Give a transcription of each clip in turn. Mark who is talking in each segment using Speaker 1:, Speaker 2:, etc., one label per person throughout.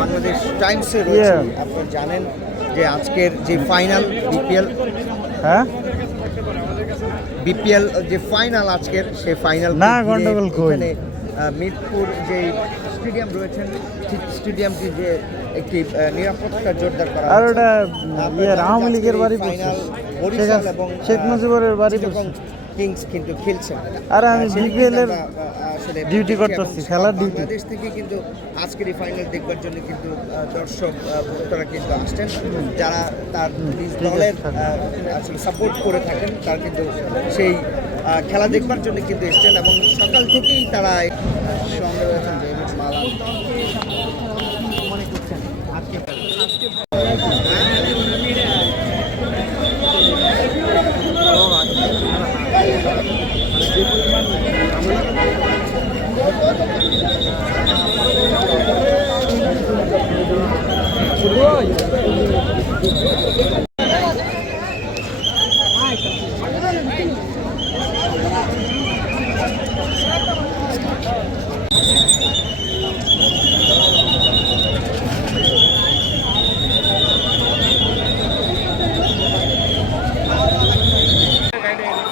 Speaker 1: বাংলাদেশ টাইমসে রয়েছে। আপনি জানেন যে আজকের যে ফাইনাল বিপিএল
Speaker 2: হ্যাঁ
Speaker 1: বিপিএল যে ফাইনাল আজকের সেই ফাইনাল
Speaker 2: না, গন্ডগোল কই?
Speaker 1: মিরপুর যে স্টেডিয়াম রয়েছেন ঠিক স্টেডিয়ামটি যে একটি নিরাপত্তা জোরদার করা
Speaker 2: আর ওটা আওয়ামী লীগের বাড়ি শেখ মুজিবুরের বাড়ি।
Speaker 1: কিংস কিন্তু খেলছেন
Speaker 2: আর আমি BPL এর ডিউটি করতেছি, খেলার ডিউটি।
Speaker 1: বাংলাদেশ থেকে কিন্তু আজকের এই ফাইনাল দেখবার জন্য কিন্তু দর্শক ভক্তরা কিন্তু আসছেন। যারা তার নিজ দলের আসলে সাপোর্ট করে থাকেন তারা কিন্তু সেই খেলা দেখবার জন্য কিন্তু এসছেন এবং সকাল থেকেই তারা সঙ্গে রয়েছেন জেমস মালান মনে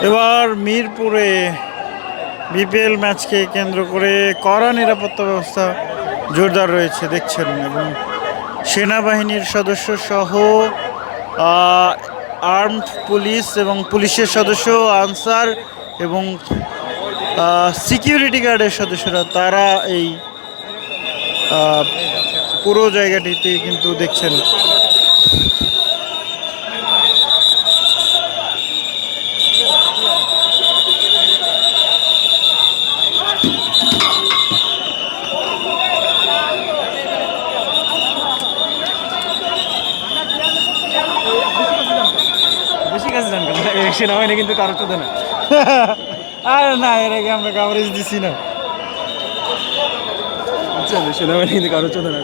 Speaker 2: এবার মিরপুরে বিপিএল ম্যাচকে কেন্দ্র করে কড়া নিরাপত্তা ব্যবস্থা জোরদার রয়েছে, দেখছেন, এবং সেনাবাহিনীর সদস্য সহ আর্মড পুলিশ এবং পুলিশের সদস্য, আনসার এবং সিকিউরিটি গার্ডের সদস্যরা, তারা এই পুরো জায়গাটিতে কিন্তু দেখছেন।
Speaker 3: সেনাবাহিনী কিন্তু কারও চোদে না।
Speaker 2: আর না এর আগে আমরা কাভারেজ দিছি না।
Speaker 3: সেনাবাহিনী কিন্তু কারও চোদে না।